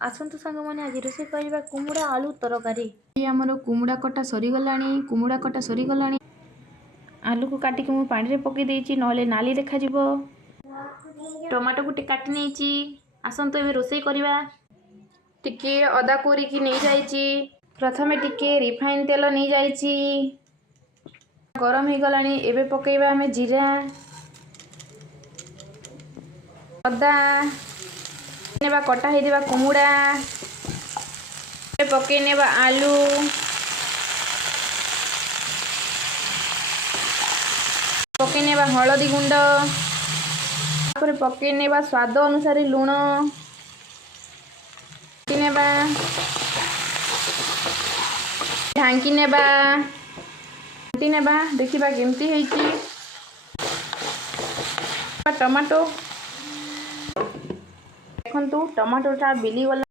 आसतु सांग मैंने आज रोसे करवा कुमुड़ा आलू तरकारी। आमर कुमुड़ा कटा सरीगला आलू को काटिक मु पानी में पकई देइछि नले नाली देखा जिवो। टमाटो गुटे काटी नेइछि। आसतु एबे रोसे करवा। टिके अदा कोरिकी नहीं जाइछि। प्रथमे टिके रिफाइन तेल नहीं जाइछि। गरम हो गलानी एबे पकईबा हमें जीरा अदा नेबा कटा हे देबा कुमुड़ा पकई नेबा आलू पकई नेबा हळदी गुंड तापर पकई नेबा स्वाद अनुसार लूण नेबा ढांकी नेबा नेबा देखिबा केमती हेछि। टमाटो देखंतु टमाटोटा बिली गला।